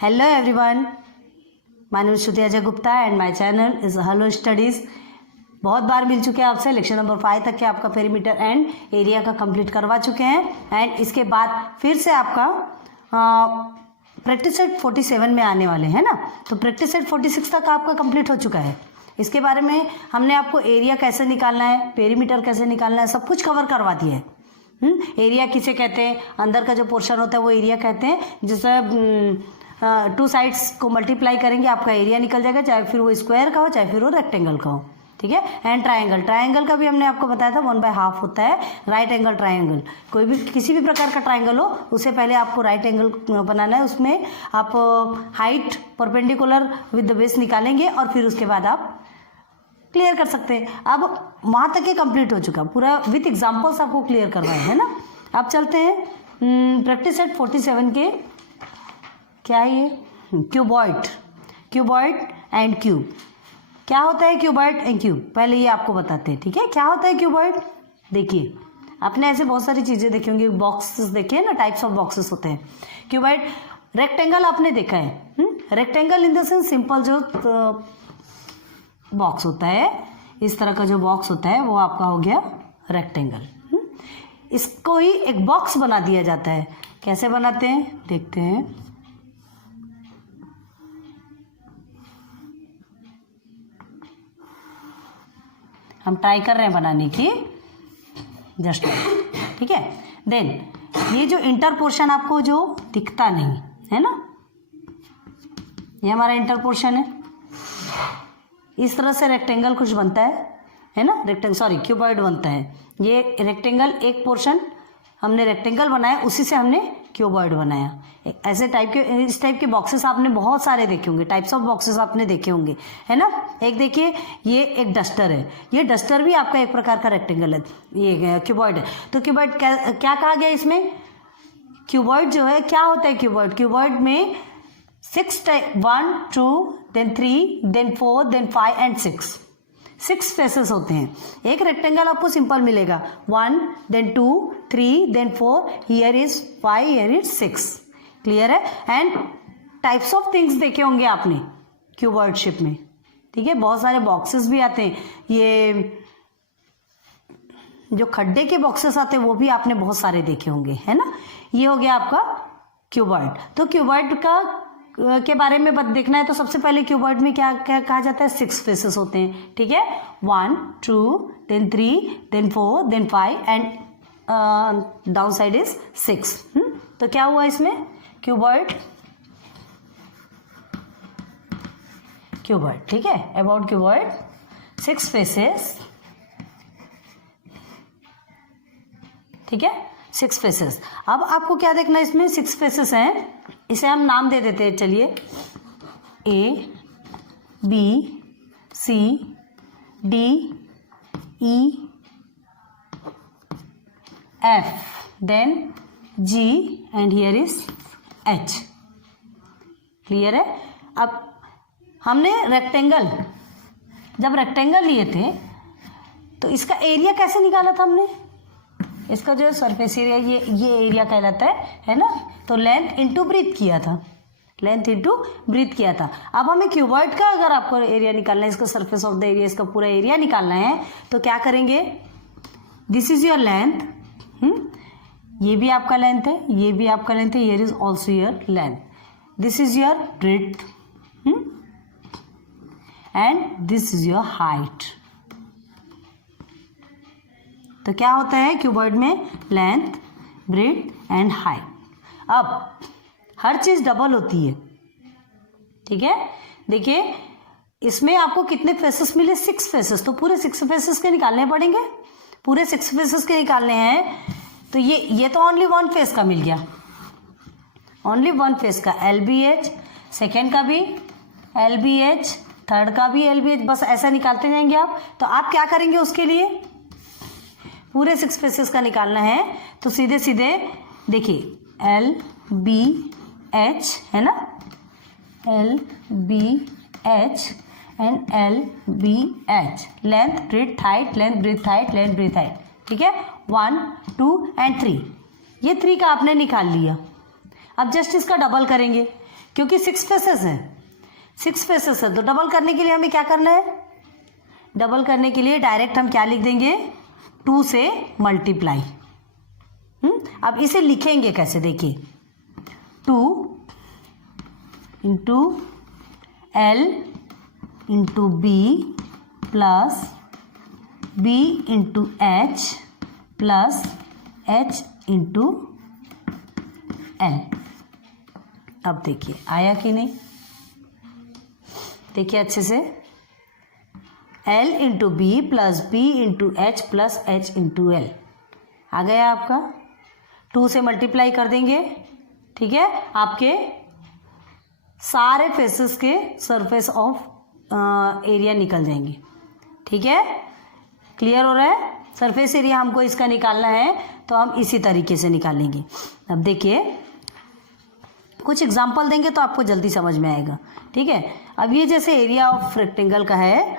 Hello everyone, my name is Shruti Ajay Gupta and my channel is Hello Studies। बहुत बार मिल चुके हैं आपसे, lecture number 5 तक के आपका पेरीमीटर एंड एरिया का कंप्लीट करवा चुके हैं एंड इसके बाद फिर से आपका प्रैक्टिस सेट 47 में आने वाले हैं ना। तो प्रैक्टिस सेट 46 तक आपका कंप्लीट हो चुका है। इसके बारे में हमने आपको एरिया कैसे निकालना है, पेरीमीटर कैसे निकालना है, सब कुछ कवर करवा दिया है। एरिया किसे कहते हैं, अंदर का जो पोर्शन होता है वो एरिया कहते हैं। जिससे टू साइड्स को मल्टीप्लाई करेंगे आपका एरिया निकल जाएगा, चाहे फिर वो स्क्वायर का हो चाहे फिर वो रेक्टेंगल का हो, ठीक है। एंड ट्राइंगल का भी हमने आपको बताया था 1/2 होता है राइट एंगल ट्राइंगल। कोई भी किसी भी प्रकार का ट्राइंगल हो उससे पहले आपको राइट एंगल बनाना है। उसमें आप height perpendicular with the base निकालेंगे और फिर उसके बाद आप क्लियर कर सकते हैं। अब वहाँ तक ये कंप्लीट हो चुका, पूरा विथ एग्जाम्पल्स आपको क्लियर करवाए है ना। अब चलते हैं प्रैक्टिस सेट 47 के, क्या है ये, क्यूबॉइड एंड क्यूब। क्या होता है क्यूबॉइड एंड क्यूब, पहले ये आपको बताते हैं, ठीक है। क्या होता है क्यूबॉइड, देखिए आपने ऐसे बहुत सारी चीज़ें देखी होंगी, बॉक्सेस देखे हैं ना, टाइप्स ऑफ बॉक्सेस होते हैं। क्यूबॉइड, रेक्टेंगल आपने देखा है, rectangle in the sense simple जो बॉक्स होता है, इस तरह का जो बॉक्स होता है वो आपका हो गया रेक्टेंगल। इसको ही एक बॉक्स बना दिया जाता है। कैसे बनाते हैं देखते हैं। हम ट्राई कर रहे हैं बनाने की, जस्ट ठीक है। देन ये जो इंटर पोर्शन आपको जो दिखता नहीं है ना, ये हमारा इंटर पोर्शन है। इस तरह से रेक्टेंगल कुछ बनता है ना, क्यूबॉइड बनता है। ये रेक्टेंगल एक पोर्शन हमने रेक्टेंगल बनाया, उसी से हमने क्यूबॉइड बनाया। ऐसे टाइप के, इस टाइप के बॉक्सेस आपने बहुत सारे देखे होंगे, टाइप्स ऑफ बॉक्सेस आपने देखे होंगे है ना। एक देखिए, ये एक डस्टर है, ये डस्टर भी आपका एक प्रकार का रेक्टेंगल है, ये क्यूबॉइड है। तो क्यूबॉइड क्या कहा गया इसमें, क्यूबॉइड जो है क्या होता है क्यूबॉइड में 6 type, 1 2 then 3 then 4 then 5 and 6 faces होते हैं। एक रेक्टेंगल आपको सिंपल मिलेगा, 1 then 2 3 then 4, here is 5, here is 6, clear है। एंड टाइप्स ऑफ थिंग्स देखे होंगे आपने क्यूबॉइड शेप में, ठीक है। बहुत सारे बॉक्सेस भी आते हैं, ये जो खड्डे के बॉक्सेस आते हैं वो भी आपने बहुत सारे देखे होंगे है ना। ये हो गया आपका क्यूबॉइड। तो क्यूबॉइड के बारे में देखना है तो सबसे पहले क्यूबॉइड में क्या क्या कहा जाता है, 6 फेसेस होते हैं, ठीक है। 1 2 then 3 then 4 then 5 and down side is 6। तो क्या हुआ इसमें, क्यूबॉइड, ठीक है। अबाउट क्यूबॉइड 6 फेसेस, ठीक है, 6 फेसेस। अब आपको क्या देखना है, इसमें 6 फेसेस हैं, इसे हम नाम दे देते हैं, चलिए A B C D E F then G and here is H, clear है। अब हमने जब रेक्टेंगल लिए थे तो इसका एरिया कैसे निकाला था हमने, इसका जो सरफेस एरिया ये एरिया कहलाता है ना। तो लेंथ इंटू ब्रीथ किया था। अब हमें क्यूबॉइड का अगर आपको एरिया निकालना है, इसका सरफेस ऑफ द एरिया, इसका पूरा एरिया निकालना है, तो क्या करेंगे, दिस इज योर लेंथ, ये भी आपका लेंथ है, ये भी आपका लेंथ है, here is also your length, this is your breathe and this is your height. तो क्या होता है क्यूबॉइड में, लेंथ, ब्रेथ एंड हाइट। अब हर चीज डबल होती है, ठीक है। देखिए इसमें आपको कितने फेसेस मिले, 6 फेसेस। तो पूरे 6 फेसेस के निकालने पड़ेंगे, पूरे 6 फेसेस के निकालने हैं। तो ये तो ओनली 1 फेस का मिल गया, ओनली 1 फेस का, LBH, सेकेंड का भी LBH, थर्ड का भी LBH, बस ऐसा निकालते जाएंगे आप। तो आप क्या करेंगे, उसके लिए पूरे 6 फेसेस का निकालना है, तो सीधे सीधे देखिए LBH है ना, LBH and LBH, length breadth height, length breadth height, length breadth height, ठीक है। 1 2 एंड 3, ये 3 का आपने निकाल लिया। अब जस्ट इसका डबल करेंगे, क्योंकि 6 फेसेस हैं, 6 फेसेस है, तो डबल करने के लिए हमें क्या करना है, डबल करने के लिए डायरेक्ट हम क्या लिख देंगे, 2 से मल्टीप्लाई। अब इसे लिखेंगे कैसे, देखिए 2 into L into B plus B into H plus H into L। अब देखिए आया कि नहीं, देखिए अच्छे से, L into B plus B into H plus H into L आ गया आपका। 2 से मल्टीप्लाई कर देंगे, ठीक है, आपके सारे फेसेस के सरफेस ऑफ एरिया निकल जाएंगे। ठीक है, क्लियर हो रहा है। सरफेस एरिया हमको इसका निकालना है तो हम इसी तरीके से निकालेंगे। अब देखिए कुछ एग्जांपल देंगे तो आपको जल्दी समझ में आएगा। ठीक है, अब ये जैसे एरिया ऑफ रेक्टेंगल का है,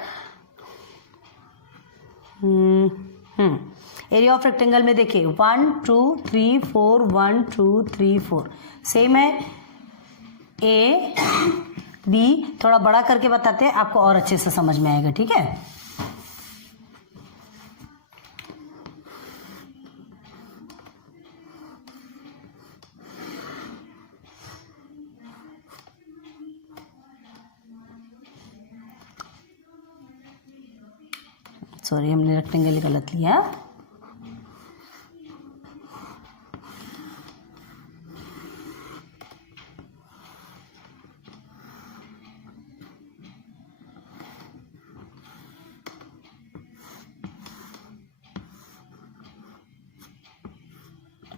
एरिया ऑफ रेक्टेंगल में देखिए 1 2 3 4 1 2 3 4 सेम है। ए बी थोड़ा बड़ा करके बताते हैं, आपको और अच्छे से समझ में आएगा। ठीक है, सॉरी हमने रेक्टेंगल गलत लिया।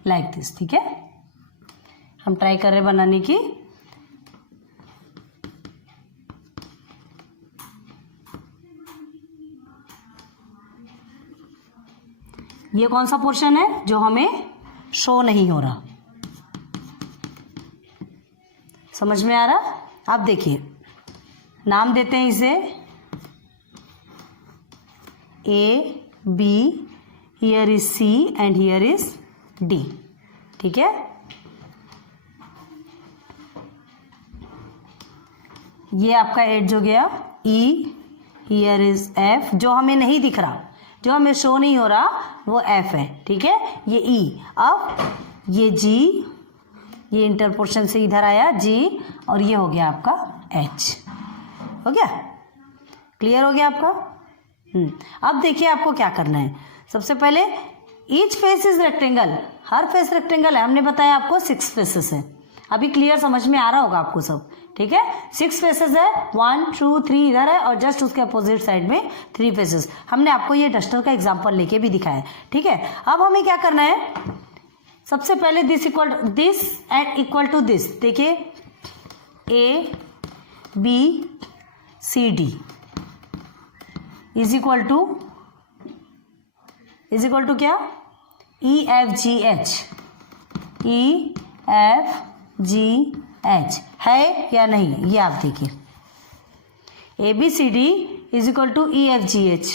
Like this. ठीक है, हम ट्राई कर रहे हैं बनाने की। ये कौन सा पोर्शन है जो हमें शो नहीं हो रहा, समझ में आ रहा। अब देखिए नाम देते हैं इसे A B, here is C and here is D. ठीक है, ये आपका एज हो गया ई, हियर इज एफ, जो हमें नहीं दिख रहा, जो हमें शो नहीं हो रहा वो एफ है। ठीक है, ये ई। अब ये जी, ये इंटर पोर्शन से इधर आया जी, और ये हो गया आपका एच। हो गया, क्लियर हो गया आपका। अब देखिए आपको क्या करना है। सबसे पहले each face is rectangle, her face rectangle है, हमने बताया आपको 6 फेसेस है। अभी क्लियर समझ में आ रहा होगा आपको सब। ठीक है, 6 फेसेस है, 1 2 3 इधर है और जस्ट उसके अपोजिट साइड में 3 फेसेस। हमने आपको ये डस्टर का एग्जांपल लेके भी दिखाया है। ठीक है, अब हमें क्या करना है, सबसे पहले this and equal to this. देखिए A B C D is equal to क्या, E F G H, E F G H है या नहीं, ये आप देखिए। A B C D is equal to E F G H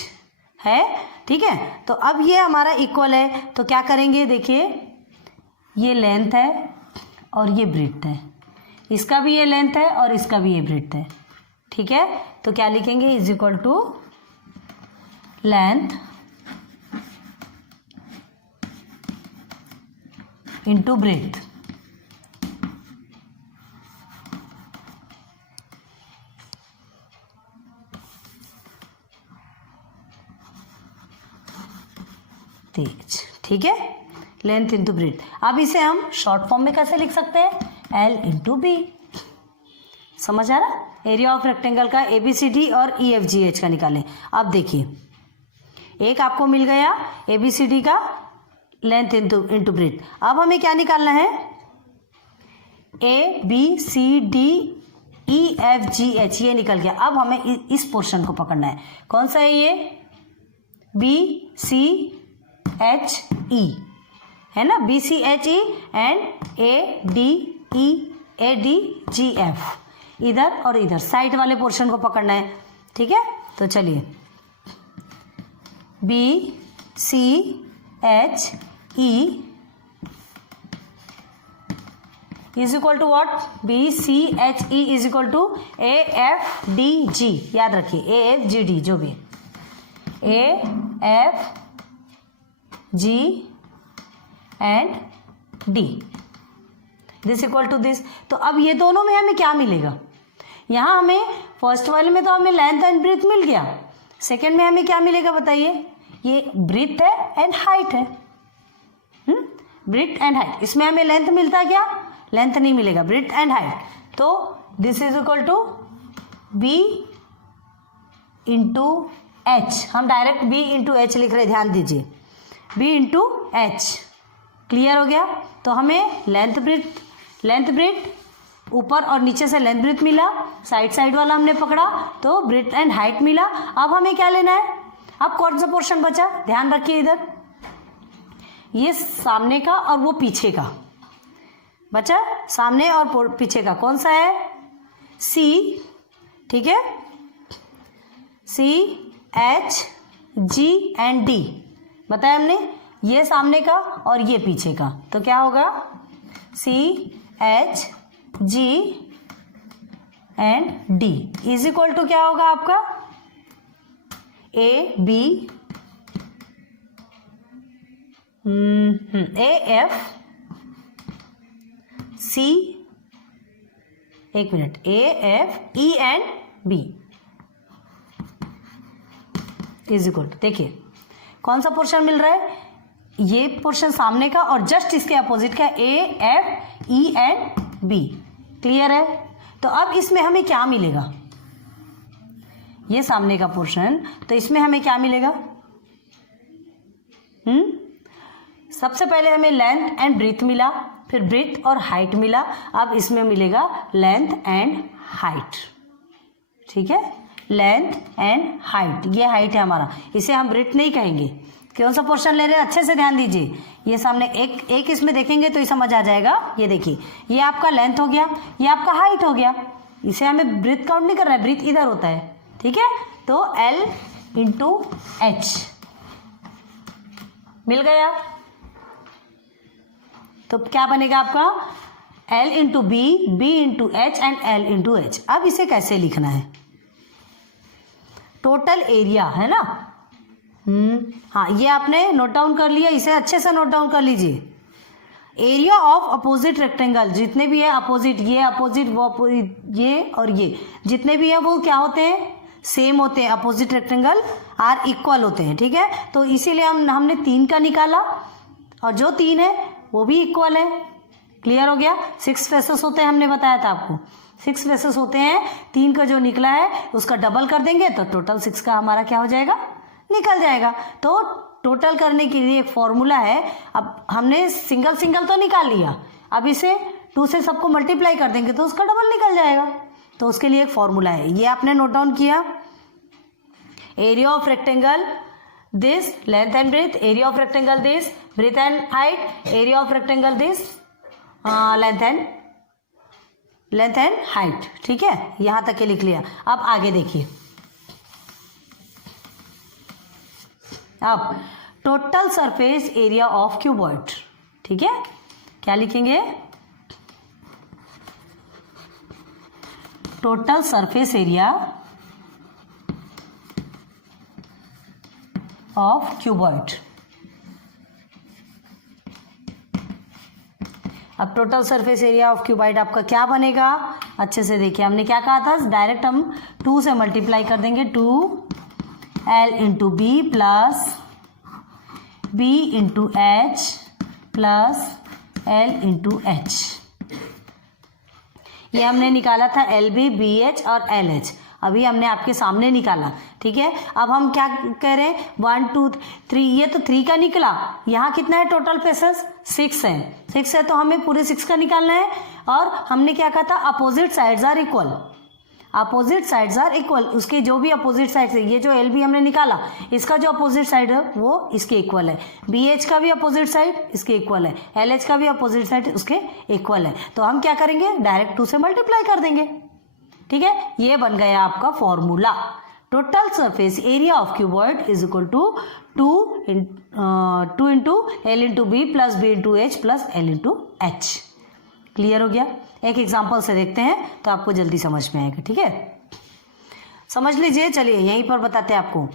है। ठीक है, तो अब ये हमारा इक्वल है, तो क्या करेंगे, देखिए ये लेंथ है और ये ब्रेड्थ है, इसका भी ये लेंथ है और इसका भी ये ब्रेड्थ है। ठीक है, तो क्या लिखेंगे, is equal to length into breadth. ठीक है, लेंथ इंटू ब्रेड्थ। अब इसे हम शॉर्ट फॉर्म में कैसे लिख सकते हैं, एल इंटू बी। समझ आ रहा, एरिया ऑफ रेक्टेंगल का ए बी सी डी और ई एफ जी एच का निकालें। अब देखिए एक आपको मिल गया ए बी सी डी का लेंथ इंटू ब्रेड्थ। अब हमें क्या निकालना है, A B C D E F G H, ये निकल गया। अब हमें इस पोर्शन को पकड़ना है, कौन सा है ये, बी सी एच ई है ना, B C H E and A D G F, इधर और इधर साइड वाले पोर्शन को पकड़ना है। ठीक है, तो चलिए B C H E is equal to what, B C H E is equal to A F D G, याद रखिए ए एफ जी डी जो भी A F G and D, this equal to this. तो अब ये दोनों में हमें क्या मिलेगा, यहाँ हमें फर्स्ट वाले में तो हमें लेंथ एंड ब्रीथ मिल गया, सेकेंड में हमें क्या मिलेगा बताइए, ये ब्रीथ है एंड हाइट है, ब्रीथ एंड हाइट। इसमें हमें लेंथ मिलता क्या, लेंथ नहीं मिलेगा, ब्रीथ एंड हाइट। तो this is equal to B into H, हम डायरेक्ट बी इंटू एच लिख रहे, ध्यान दीजिए, बी इंटू एच, क्लियर हो गया। तो हमें लेंथ ब्रीथ ऊपर और नीचे से लेंथ ब्रीथ मिला, साइड साइड वाला हमने पकड़ा तो ब्रीथ एंड हाइट मिला। अब हमें क्या लेना है, अब कौन सा पोर्शन बचा, ध्यान रखिए इधर, ये सामने का और वो पीछे का बचा, सामने और पीछे का कौन सा है, सी, ठीक है, C H G and D बताया हमने, ये सामने का और ये पीछे का, तो क्या होगा C H G and D is equal to क्या होगा आपका, A B A F C, एक minute, A F E and B is equal to, देखिए कौन सा पोर्शन मिल रहा है, ये पोर्शन सामने का और जस्ट इसके अपोजिट का A F E and B, clear है। तो अब इसमें हमें क्या मिलेगा, ये सामने का पोर्शन, तो इसमें हमें क्या मिलेगा, सबसे पहले हमें लेंथ एंड ब्रीथ मिला, फिर ब्रीथ और हाइट मिला, अब इसमें मिलेगा लेंथ एंड हाइट, ठीक है, लेंथ एंड हाइट, ये हाइट है हमारा, इसे हम ब्रीथ नहीं कहेंगे। कौन सा पोर्शन ले रहे हैं, अच्छे से ध्यान दीजिए, ये सामने एक इसमें देखेंगे तो ये समझ आ जाएगा, ये देखिए ये आपका लेंथ हो गया, ये आपका हाइट हो गया, इसे हमें ब्रीथ काउंट नहीं करना है, ब्रीथ इधर होता है, ठीक है। तो L इंटू एच मिल गया, तो क्या बनेगा आपका L into B, B into H and L into H. अब इसे कैसे लिखना है, टोटल एरिया है ना, हाँ ये आपने नोट डाउन कर लिया, इसे अच्छे से नोट डाउन कर लीजिए। एरिया ऑफ अपोजिट रेक्टेंगल, जितने भी है अपोजिट, ये अपोजिट वो अपोजिट, ये और ये जितने भी है वो क्या होते हैं, सेम होते हैं, अपोजिट रेक्टेंगल आर इक्वल होते हैं, ठीक है। तो इसीलिए हमने 3 का निकाला और जो 3 है वो भी इक्वल है, क्लियर हो गया। 6 फेसेस होते हैं, हमने बताया था आपको 6 फेसेस होते हैं, 3 का जो निकला है उसका डबल कर देंगे तो टोटल 6 का हमारा क्या हो जाएगा, निकल जाएगा। तो टोटल करने के लिए एक फॉर्मूला है, अब हमने सिंगल सिंगल तो निकाल लिया, अब इसे 2 से सबको मल्टीप्लाई कर देंगे तो उसका डबल निकल जाएगा, तो उसके लिए एक फॉर्मूला है, ये आपने नोट डाउन किया। Area of rectangle this, length and breadth, area of rectangle this, breadth and height, area of rectangle this, length and height, ठीक है, यहां तक के लिख लिया। अब आगे देखिए, अब total surface area of cuboid, ठीक है, क्या लिखेंगे, total surface area of cuboid. अब total surface area of cuboid आपका क्या बनेगा, अच्छे से देखिए, हमने क्या कहा था, डायरेक्ट हम 2 से मल्टीप्लाई कर देंगे, 2L into B plus B into H plus L into H, ये हमने निकाला था LB, BH और LH, अभी हमने आपके सामने निकाला, ठीक है। अब हम क्या कह रहे हैं, 1 2 3, ये तो 3 का निकला, यहाँ कितना है टोटल फेसेस, 6 है, 6 है तो हमें पूरे 6 का निकालना है। और हमने क्या कहा था, opposite sides are equal, opposite sides are equal, उसके जो भी अपोजिट साइड है, ये जो LB हमने निकाला इसका जो अपोजिट साइड है वो इसके इक्वल है, BH का भी अपोजिट साइड इसके इक्वल है, LH का भी अपोजिट साइड उसके इक्वल है, तो हम क्या करेंगे, डायरेक्ट 2 से मल्टीप्लाई कर देंगे, ठीक है। ये बन गया आपका formula, total surface area of cuboid is equal to 2 into L into B plus B into H plus L into H, clear हो गया? एक एग्जांपल से देखते हैं तो आपको जल्दी समझ में आएगा, ठीक है? समझ लीजिए, चलिए यहीं पर बताते हैं आपको।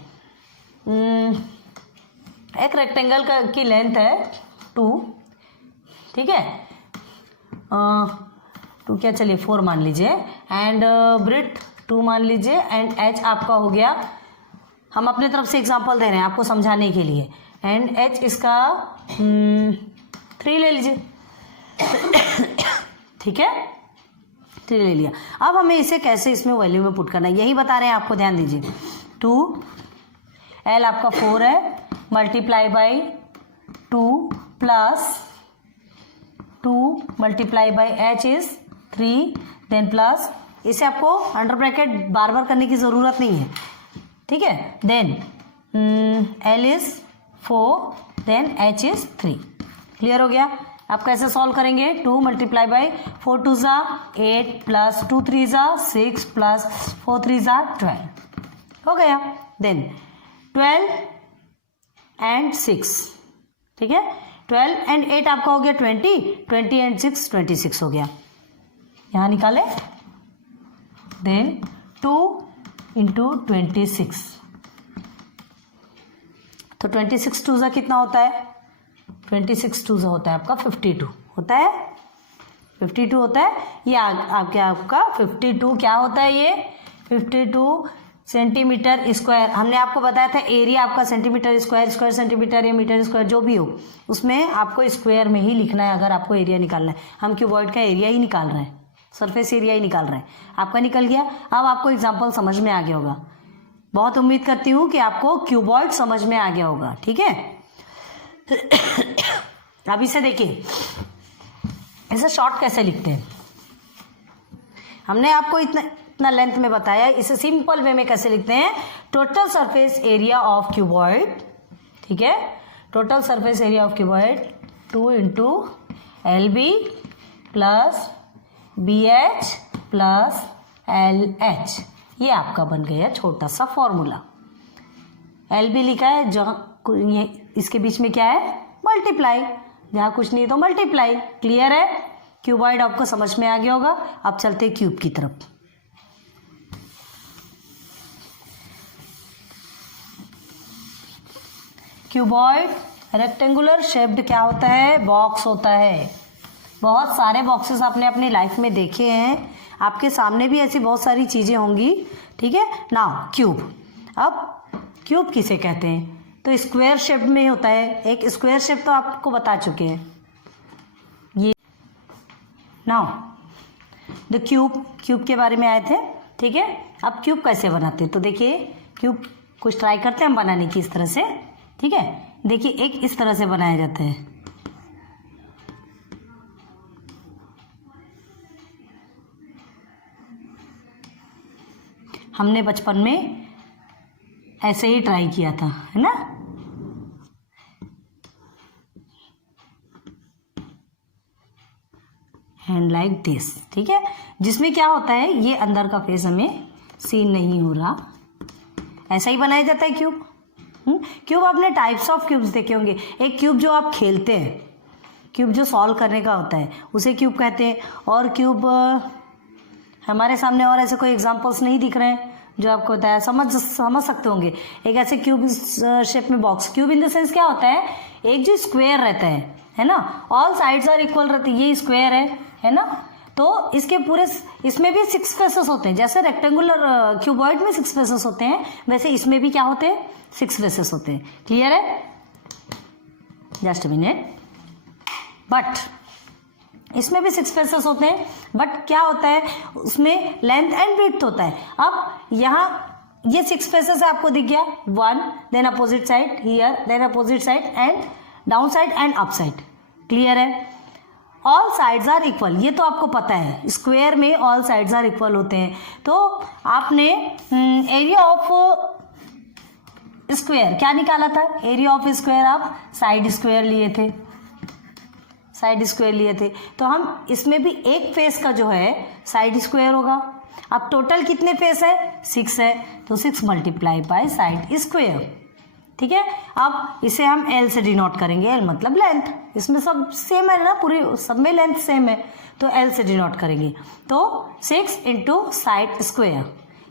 एक रेक्टेंगल की लेंथ है 2, ठीक है? 2 क्या, चलिए 4 मान लीजिए, एंड ब्रेड्थ 2 मान लीजिए, एंड एच आपका हो गया, हम अपने तरफ से एग्जांपल दे रहे हैं आपको समझाने के लिए, एंड एच इसका 3 ले लीजिए, ठीक है? 3 ले लिया। अब हमें इसे कैसे इसमें वैल्यू में पुट करना है यही बता रहे हैं आपको, ध्यान दीजिए। 2 एल आपका 4 है, multiply by 2 plus 2 multiply by H is 3, then plus, इसे आपको अंडर ब्रैकेट बार बार करने की ज़रूरत नहीं है, ठीक है? Then L is 4, then H is 3। Clear हो गया? आप कैसे सॉल्व करेंगे? 2 मल्टीप्लाई बाई 4 2 ज़ा 8 प्लस 2 3 ज़ा 6 प्लस 4 3 ज़ा 12 हो गया। देन 12 एंड 6, ठीक है? 12 एंड 8 आपका हो गया 20 एंड 6 26 हो गया। यहाँ निकाले, देन 2 इंटू 26, तो 26 2 ज़ा कितना होता है? 26 2 ज़ा होता है आपका 52 होता है, 52 होता है। ये आपका 52 क्या होता है? ये 52 सेंटीमीटर स्क्वायर। हमने आपको बताया था एरिया आपका सेंटीमीटर स्क्वायर, स्क्वायर सेंटीमीटर या मीटर स्क्वायर जो भी हो, उसमें आपको स्क्वायर में ही लिखना है अगर आपको एरिया निकालना है। हम क्यूबॉइड का एरिया ही निकाल रहे हैं, सरफेस एरिया ही निकाल रहे हैं। आपका निकल गया। अब आपको एग्जाम्पल समझ में आ गया होगा। बहुत उम्मीद करती हूँ कि आपको क्यूबॉइड समझ में आ गया होगा, ठीक है? अब इसे देखिए, इसे शॉर्ट कैसे लिखते हैं। हमने आपको इतना लेंथ में बताया, इसे सिंपल वे में कैसे लिखते हैं? Total surface area of cuboid, ठीक है? Total surface area of cuboid 2 into LB plus BH plus LH, ये आपका बन गया छोटा सा फॉर्मूला। LB लिखा है, जहाँ इसके बीच में क्या है? मल्टीप्लाई, जहाँ कुछ नहीं तो मल्टीप्लाई। क्लियर है? क्यूबॉइड आपको समझ में आ गया होगा। अब चलते हैं क्यूब की तरफ। क्यूबॉइड रेक्टेंगुलर शेप्ड क्या होता है? बॉक्स होता है। बहुत सारे बॉक्सेस आपने अपनी लाइफ में देखे हैं, आपके सामने भी ऐसी बहुत सारी चीज़ें होंगी, ठीक है? Now cube. अब क्यूब किसे कहते हैं? तो स्क्वायर शेप में होता है। एक स्क्वायर शेप तो आपको बता चुके हैं ये। नाउ द क्यूब के बारे में आए थे, ठीक है? अब क्यूब कैसे बनाते हैं तो देखिए, क्यूब कुछ ट्राई करते हैं हम बनाने की इस तरह से, ठीक है? देखिए, एक इस तरह से बनाया जाता है, हमने बचपन में ऐसे ही ट्राई किया था, है ना? हैंड लाइक दिस, ठीक है? जिसमें क्या होता है, ये अंदर का फेस हमें सीन नहीं हो रहा, ऐसा ही बनाया जाता है क्यूब। क्यूब आपने टाइप्स ऑफ क्यूब्स देखे होंगे। एक क्यूब जो आप खेलते हैं, क्यूब जो सॉल्व करने का होता है, उसे क्यूब कहते हैं। और क्यूब हमारे सामने और ऐसे कोई एग्जांपल्स नहीं दिख रहे हैं जो आपको बताया, समझ सकते होंगे। एक ऐसे क्यूब शेप में box, cube in the sense क्या होता है? एक जो स्क्वायर रहता है ना? ऑल साइड्स आर इक्वल रहती है, ये स्क्वायर है ना? तो इसके पूरे, इसमें भी 6 फेसेस होते हैं। जैसे रेक्टेंगुलर क्यूबॉइड में 6 फेसेस होते हैं, वैसे इसमें भी क्या होते हैं? 6 फेसेस होते हैं। क्लियर है? Just a minute. बट इसमें भी 6 फेसेस होते हैं, बट क्या होता है उसमें? लेंथ एंड विड्थ होता है। अब यहाँ ये 6 फेसेस आपको दिख गया, 1, then opposite side here, then opposite side and down side and up side. Clear है? ऑल साइड्स आर इक्वल, ये तो आपको पता है, स्क्वायर में ऑल साइड्स आर इक्वल होते हैं। तो आपने एरिया ऑफ स्क्वायर क्या निकाला था? एरिया ऑफ स्क्वायर आप साइड स्क्वायर लिए थे, साइड स्क्वायर लिए थे। तो हम इसमें भी एक फेस का जो है साइड स्क्वायर होगा। अब टोटल कितने फेस है? 6 है, तो 6 मल्टीप्लाई बाय साइड स्क्वायर। ठीक है। अब इसे हम L से डिनोट करेंगे, L मतलब लेंथ, इसमें सब सेम है ना, पूरी सब में लेंथ सेम है, तो L से डिनोट करेंगे। तो 6 इंटू साइड स्क्वायर।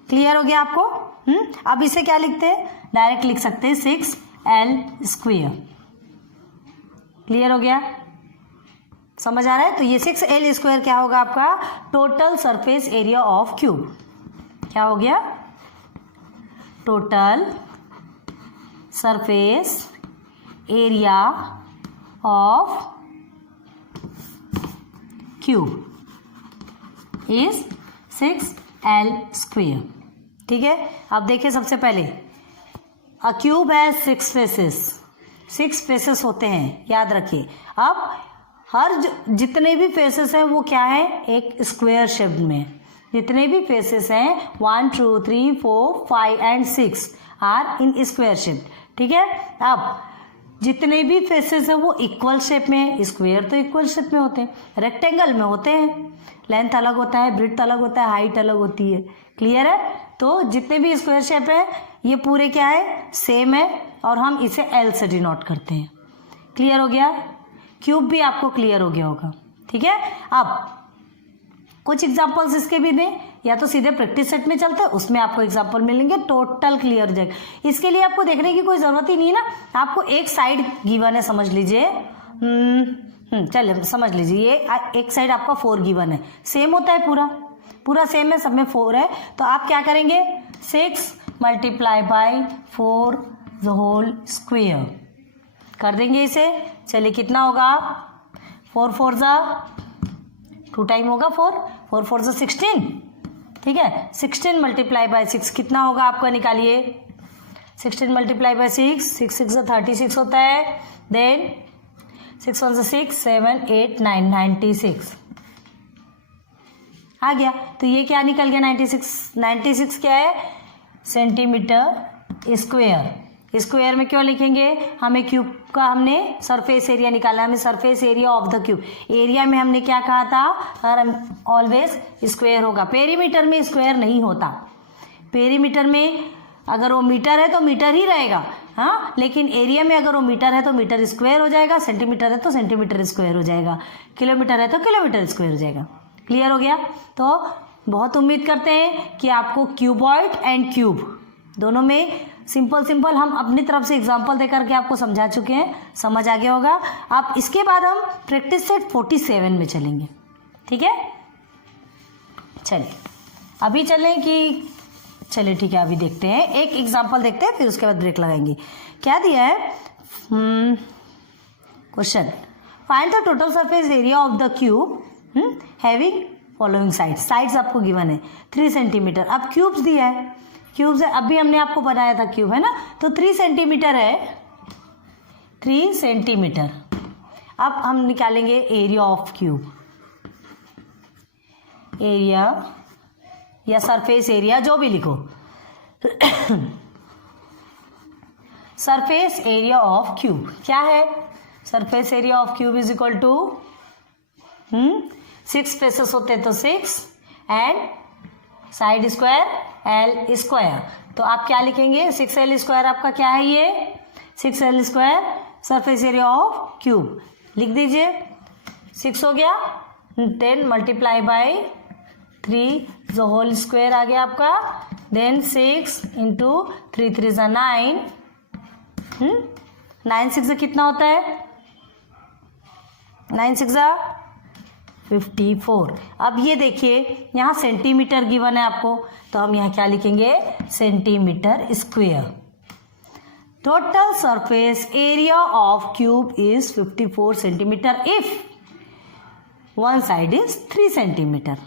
क्लियर हो गया आपको? अब इसे क्या लिखते हैं, डायरेक्ट लिख सकते हैं 6L स्क्वायर। क्लियर हो गया, समझ आ रहा है? तो ये 6L स्क्वायर क्या होगा आपका, total surface area of cube. क्या हो गया, total surface area of cube is 6L square. ठीक है। अब देखिए सबसे पहले अ क्यूब है 6 फेसेस, 6 फेसेस होते हैं, याद रखिए। अब हर जितने भी फेसेस हैं वो क्या है, एक स्क्वायर शेप में। जितने भी फेसेस हैं 1 2 3 4 5 and 6 are in square shape. ठीक है। अब जितने भी फेसेस हैं वो इक्वल शेप में, स्क्वायर तो इक्वल शेप में होते हैं, रेक्टेंगल में होते हैं, लेंथ अलग होता है, ब्रेड्थ अलग होता है, हाइट अलग होती है। क्लियर है? तो जितने भी स्क्वायर शेप है ये पूरे क्या है, सेम है, और हम इसे L से डिनोट करते हैं। क्लियर हो गया? क्यूब भी आपको क्लियर हो गया होगा। ठीक है। अब कुछ एग्जांपल्स इसके भी दें, या तो सीधे प्रैक्टिस सेट में चलते हैं, उसमें आपको एग्जांपल मिलेंगे, टोटल क्लियर हो जाएगा। इसके लिए आपको देखने की कोई जरूरत ही नहीं है ना, आपको एक साइड गिवन है, समझ लीजिए। चलिए समझ लीजिए, ये एक साइड आपका 4 गिवन है, सेम होता है, पूरा सेम है, सब में 4 है। तो आप क्या करेंगे, 6 multiply by 4 the whole square कर देंगे इसे। चलिए कितना होगा, 4 4 जा 2 टाइम होगा, 4 4 जा 16। ठीक है। 16 मल्टीप्लाई बाय 6 कितना होगा आपका, निकालिए। 16 मल्टीप्लाई बाय 6, 6 6 36 होता है। देन 6 1 6 7 8 9 96 आ गया। तो ये क्या निकल गया, 96 क्या है, सेंटीमीटर स्क्वायर। स्क्वायर में क्यों लिखेंगे, हमें क्यूब का हमने सरफेस एरिया निकाला, हमें surface area of the cube. Area में हमने क्या कहा था, ऑलवेज स्क्वायर होगा, पेरीमीटर में स्क्वायर नहीं होता। पेरीमीटर में अगर वो मीटर है तो मीटर ही रहेगा, हाँ, लेकिन एरिया में अगर वो मीटर है तो मीटर स्क्वायर हो जाएगा, सेंटीमीटर है तो सेंटीमीटर स्क्वायर हो जाएगा, किलोमीटर है तो किलोमीटर स्क्वायर हो जाएगा। क्लियर हो गया? तो बहुत उम्मीद करते हैं कि आपको क्यूबॉइड एंड क्यूब दोनों में सिंपल हम अपनी तरफ से एग्जांपल देकर के आपको समझा चुके हैं, समझ आ गया होगा। अब इसके बाद हम प्रैक्टिस सेट 47 में चलेंगे। ठीक है, चलिए अभी चलें कि चलिए ठीक है, अभी देखते हैं, एक एग्जांपल देखते हैं, फिर उसके बाद ब्रेक लगाएंगे। क्या दिया है question, find the total surface area of the cube having following sides आपको गिवन है 3 सेंटीमीटर। अब क्यूब्स दिया है, क्यूब्स है, अभी हमने आपको बनाया था क्यूब, है ना, तो 3 सेंटीमीटर है, 3 सेंटीमीटर। अब हम निकालेंगे एरिया ऑफ क्यूब, एरिया या सरफेस एरिया जो भी लिखो। सरफेस एरिया ऑफ क्यूब क्या है, surface area of cube is equal to 6 faces होते तो 6 and side square L square. तो आप क्या लिखेंगे, 6L स्क्वायर आपका क्या है, ये 6L square surface area of cube लिख दीजिए। 6 हो गया, 10 मल्टीप्लाई बाय 3 जो होल स्क्वायर आ गया आपका। देन 6 इंटू 3 3 जा 9, 9 6 जा कितना होता है, 9 6 जा 54। अब ये देखिए यहाँ सेंटीमीटर गिवन है आपको, तो हम यहाँ क्या लिखेंगे, centimetre square. Total surface area of cube is 54 centimetre if one side is 3 centimetre.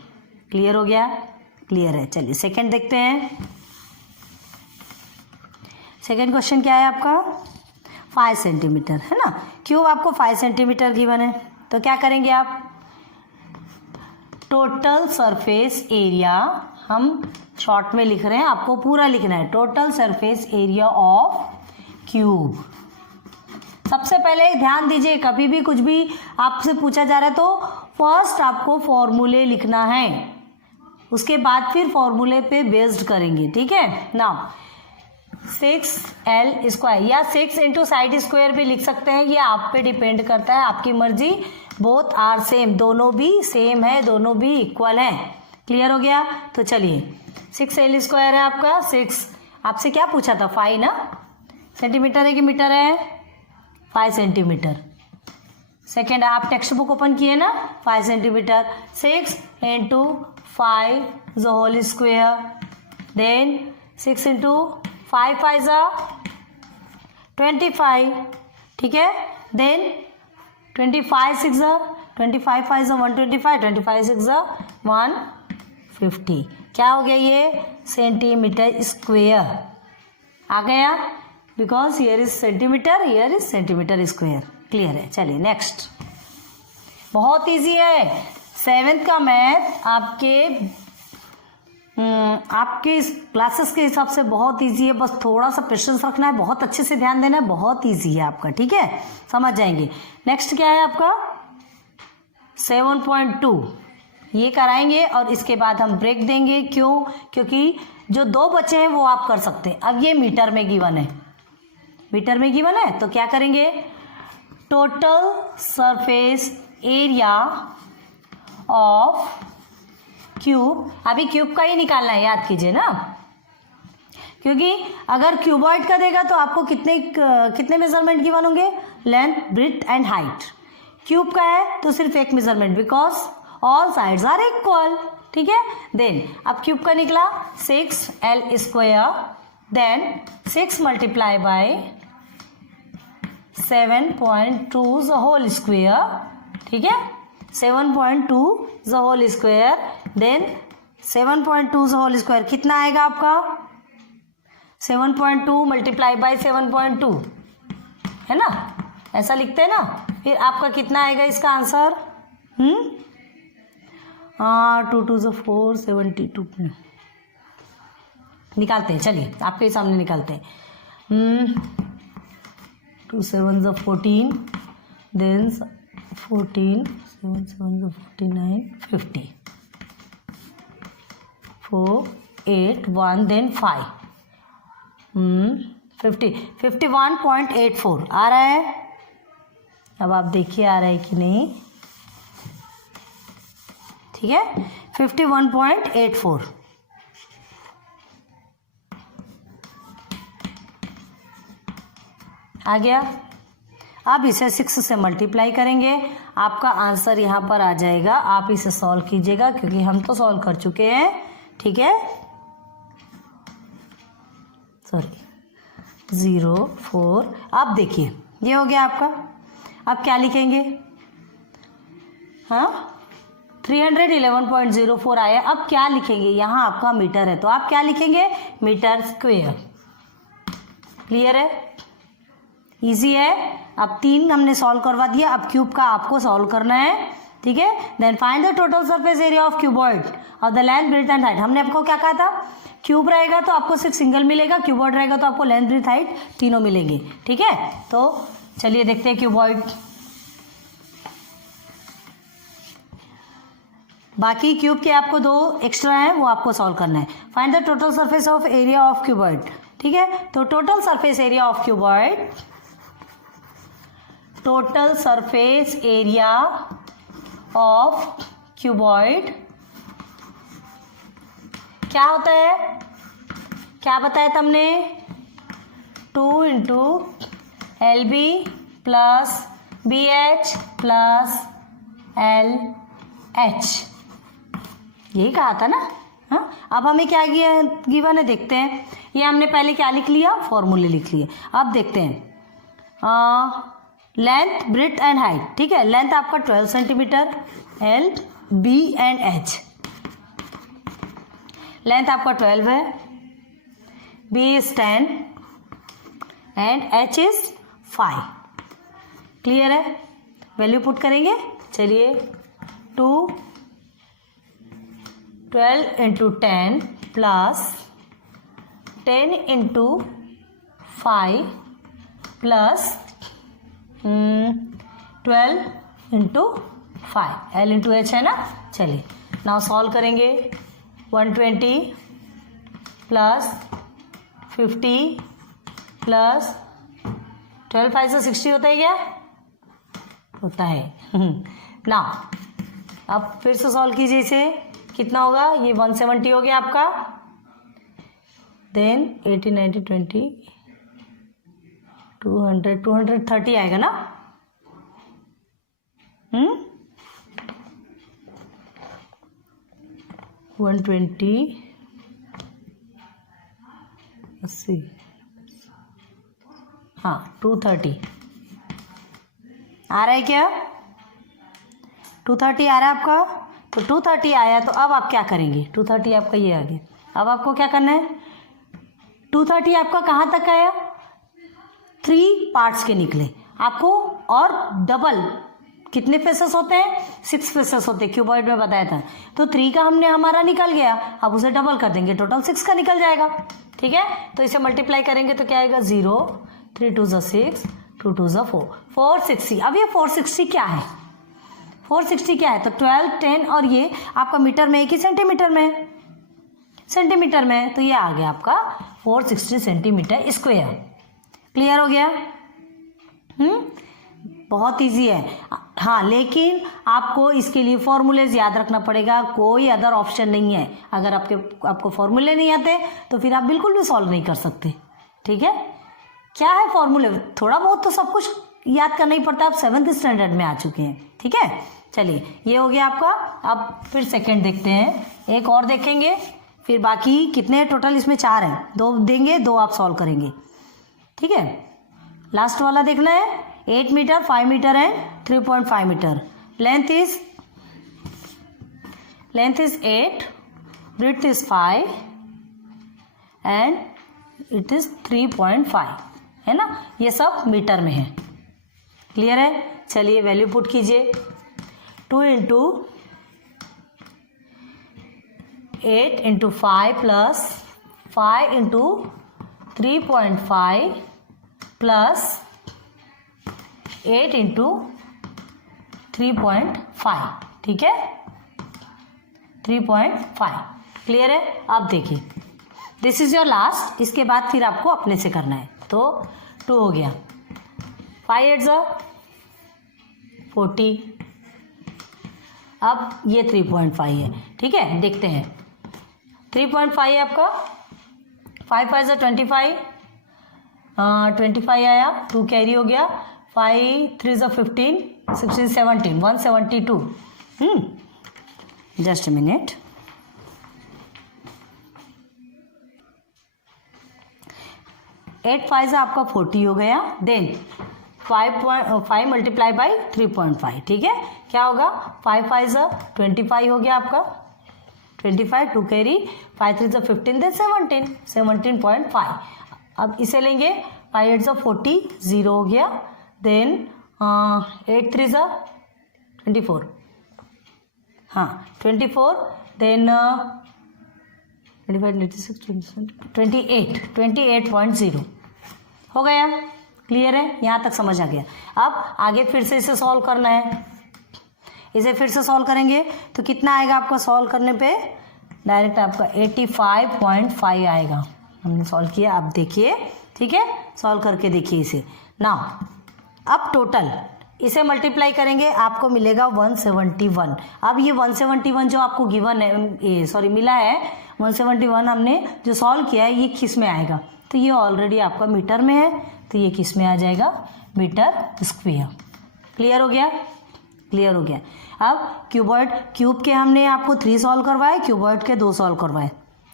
Clear हो गया? क्लियर है। चलिए सेकंड देखते हैं। सेकंड क्वेश्चन क्या है आपका, 5 सेंटीमीटर है ना, क्यूब आपको 5 सेंटीमीटर गिवन है, तो क्या करेंगे आप, टोटल सरफेस एरिया, हम शॉर्ट में लिख रहे हैं, आपको पूरा लिखना है, total surface area of cube. सबसे पहले ध्यान दीजिए, कभी भी कुछ भी आपसे पूछा जा रहा है तो फर्स्ट आपको फॉर्मूले लिखना है, उसके बाद फिर फॉर्मूले पे बेस्ड करेंगे। ठीक है ना, 6l² या 6 इंटू साइड स्क्वायर भी लिख सकते हैं, ये आप पे डिपेंड करता है, आपकी मर्जी। बोथ आर सेम, दोनों भी सेम है, दोनों भी इक्वल हैं। क्लियर हो गया? तो चलिए 6l² है आपका 6, आपसे क्या पूछा था 5 ना, सेंटीमीटर है कि मीटर है? 5 सेंटीमीटर। सेकेंड आप टेक्स्ट बुक ओपन किए ना, 5 centimetre. 6 into 5 the whole square, then 6 into 5 5 25, ठीक है। देन 25 6 25 5 125, 25 6 150। क्या हो गया ये? सेंटीमीटर स्क्वेयर आ गया, because here is centimetre, here is centimetre square. Clear है? चलिए नेक्स्ट, बहुत इजी है। 7th का मैथ आपके इस क्लासेस के हिसाब से बहुत इजी है, बस थोड़ा सा पेशेंस रखना है, बहुत अच्छे से ध्यान देना है, बहुत इजी है आपका, ठीक है, समझ जाएंगे। नेक्स्ट क्या है आपका? 7.2 ये कराएंगे और इसके बाद हम ब्रेक देंगे। क्यों? क्योंकि जो 2 बचे हैं वो आप कर सकते हैं। अब ये मीटर में गिवन है, मीटर में गिवन है, तो क्या करेंगे? Total surface area of cube, अभी क्यूब का ही निकालना है, याद कीजिए ना, क्योंकि अगर क्यूबॉइड का देगा तो आपको कितने मेजरमेंट गिवन होंगे? Length, breadth and height. Cube का है तो सिर्फ एक measurement, because all sides are equal, ठीक है। देन अब क्यूब का निकला 6l², then 6 multiply by 7.2 the whole square, ठीक है, 7.2 the whole square. Then 7.2 the whole square कितना आएगा आपका? 7.2 मल्टीप्लाई बाय 7.2, है ना, ऐसा लिखते हैं ना। फिर आपका कितना आएगा इसका आंसर? 2 2 ज़ 4 72 निकालते हैं, चलिए आपके सामने निकालते हैं। 2 7 ज़ 14, देन 14 7 7 ज़ 49 50, 4 8 1 देन 5 50 51.84 आ रहा है। अब आप देखिए आ रहा है कि नहीं, ठीक है, 51.84 आ गया। अब इसे 6 से मल्टीप्लाई करेंगे, आपका आंसर यहाँ पर आ जाएगा। आप इसे सॉल्व कीजिएगा क्योंकि हम तो सॉल्व कर चुके हैं, ठीक है। सॉरी 0 4, अब देखिए ये हो गया आपका। अब क्या लिखेंगे? हाँ 311.04 आया। अब क्या लिखेंगे? यहाँ आपका मीटर है तो आप क्या लिखेंगे? Metre square. क्लियर है? इजी है। अब 3 हमने सॉल्व करवा दिया, अब क्यूब का आपको सॉल्व करना है, ठीक है। Then find the total surface area of cuboid of the length, breadth and height. हमने आपको क्या कहा था? क्यूब रहेगा तो आपको सिर्फ सिंगल मिलेगा, क्यूबॉइड रहेगा तो आपको लेंथ, ब्रेड्थ, हाइट तीनों मिलेंगे, ठीक है। तो चलिए देखते हैं क्यूबॉइड। बाकी क्यूब के आपको 2 एक्स्ट्रा हैं, वो आपको सॉल्व करना है। Find the total surface of area of cuboid, ठीक है। तो total surface area of cuboid, total surface area of cuboid क्या होता है? क्या बताया तुमने? 2 into LB plus BH plus LH, यही कहा था ना। हाँ, अब हमें क्या गिवन है देखते हैं। ये हमने पहले क्या लिख लिया? फॉर्मूले लिख लिए। अब देखते हैं लेंथ, ब्रेड्थ एंड हाइट, ठीक है। लेंथ आपका 12 centimetre, L B and H। Length आपका 12 है, B is 10 and H is 5। Clear है? वैल्यू पुट करेंगे, चलिए 12 into 10 plus 10 into 5 plus 12 into 5, L into H है ना। चलिए नाउ सॉल्व करेंगे। 120 प्लस 50 प्लस 12 5 से 60 होता है क्या? होता है ना। अब फिर से सॉल्व कीजिए इसे, कितना होगा? ये 170 हो गया आपका, देन 80 90 20 200 230 आएगा ना। 120 80, हाँ 230 आ रहा है क्या? 230 आ रहा है आपका। तो 230 आया तो अब आप क्या करेंगे? 230 आपका ये आ गया। अब आपको क्या करना है? 230 आपका कहाँ तक आया? 3 पार्ट्स के निकले आपको, और डबल कितने फेसेस होते हैं? 6 फेसेस होते हैं, क्यूबॉइड में बताया था। तो 3 का हमने हमारा निकल गया, अब उसे डबल कर देंगे, टोटल 6 का निकल जाएगा। ठीक है, तो इसे मल्टीप्लाई करेंगे तो क्या आएगा? 0 3 2 6 2 2 4 460। अब ये 460 क्या है? 460 क्या है? तो 12 10 और ये आपका मीटर में है कि सेंटीमीटर में? सेंटीमीटर में। तो ये आ गया आपका 460 सेंटीमीटर स्क्वायर। क्लियर हो गया? बहुत इजी है। हाँ, लेकिन आपको इसके लिए फॉर्मूलेज याद रखना पड़ेगा, कोई अदर ऑप्शन नहीं है। अगर आपको फॉर्मूले नहीं आते तो फिर आप बिल्कुल भी सॉल्व नहीं कर सकते। ठीक है, क्या है फॉर्मूले? थोड़ा बहुत तो सब कुछ याद करना ही पड़ता है। आप 7th स्टैंडर्ड में आ चुके हैं। ठीक है, चलिए ये हो गया आपका। अब फिर सेकेंड देखते हैं, एक और देखेंगे, फिर बाकी कितने टोटल इसमें 4 हैं, 2 देंगे, 2 आप सॉल्व करेंगे। ठीक है, लास्ट वाला देखना है। 8 metre 5 metre and 3.5 metre. Length is 8, breadth is 5 and it is 3.5, है ना। ये सब मीटर में है। क्लियर है? चलिए वैल्यू पुट कीजिए। 2 into 8 into 5 plus 5 into 3.5 plus 8 into 3.5। ठीक है, 3.5। क्लियर है? अब देखिए, दिस इज योर लास्ट। इसके बाद फिर आपको अपने से करना है। तो 2 हो गया, 5 8 40। अब ये 3.5 है। ठीक है, देखते हैं। 3.5 है आपका, 5 5 25, 25 आया, 2 कैरी हो गया, 5 3 15 16 17 172। Just a minute. एट 5 आपका 40 हो गया, देन 5 मल्टीप्लाई बाई 3.5। ठीक है, क्या होगा? 5 5 25 हो गया आपका, 25 2 कैरी, 5 3 15 देन 17.5। अब इसे लेंगे, 5 8 40 0 हो गया, देन 8 3 24, हाँ 24, देन 25 26 28.0 हो गया। क्लियर है? यहाँ तक समझ आ गया। अब आगे फिर से इसे सॉल्व करना है। इसे फिर से सॉल्व करेंगे तो कितना आएगा आपका? सॉल्व करने पे डायरेक्ट आपका 85.5 आएगा। हमने सॉल्व किया, अब देखिए। ठीक है, सॉल्व करके देखिए इसे ना। अब टोटल इसे मल्टीप्लाई करेंगे, आपको मिलेगा 171। अब ये 171 जो आपको गिवन है, मिला है 171, हमने जो सॉल्व किया है, ये किस में आएगा? तो ये ऑलरेडी आपका मीटर में है, तो ये किस में आ जाएगा? Metre square. क्लियर हो गया? क्लियर हो गया। अब क्यूब के हमने आपको 3 सॉल्व करवाए, क्यूबॉइड के 2 सॉल्व करवाए।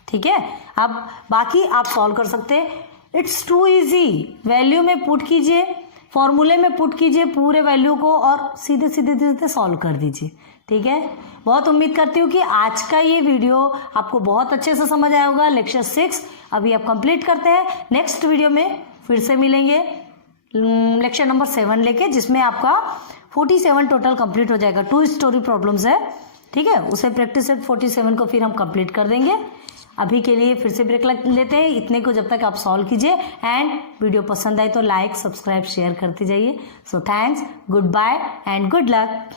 ठीक है, अब बाकी आप सॉल्व कर सकते हैं। It's too easy. वैल्यू में पुट कीजिए, फॉर्मूले में पुट कीजिए पूरे वैल्यू को और सीधे सीधे सीधे सॉल्व कर दीजिए। ठीक है, बहुत उम्मीद करती हूँ कि आज का ये वीडियो आपको बहुत अच्छे से समझ आया होगा। लेक्चर 6 अभी आप कंप्लीट करते हैं। नेक्स्ट वीडियो में फिर से मिलेंगे लेक्चर नंबर 7 लेके, जिसमें आपका 47 टोटल कंप्लीट हो जाएगा। 2 स्टोरी प्रॉब्लम्स है। ठीक है, उसे प्रैक्टिस सेट 47 को फिर हम कंप्लीट कर देंगे। अभी के लिए फिर से ब्रेक लेते हैं, इतने को जब तक आप सॉल्व कीजिए। एंड वीडियो पसंद आए तो लाइक सब्सक्राइब शेयर करते जाइए। So thanks, goodbye and good luck.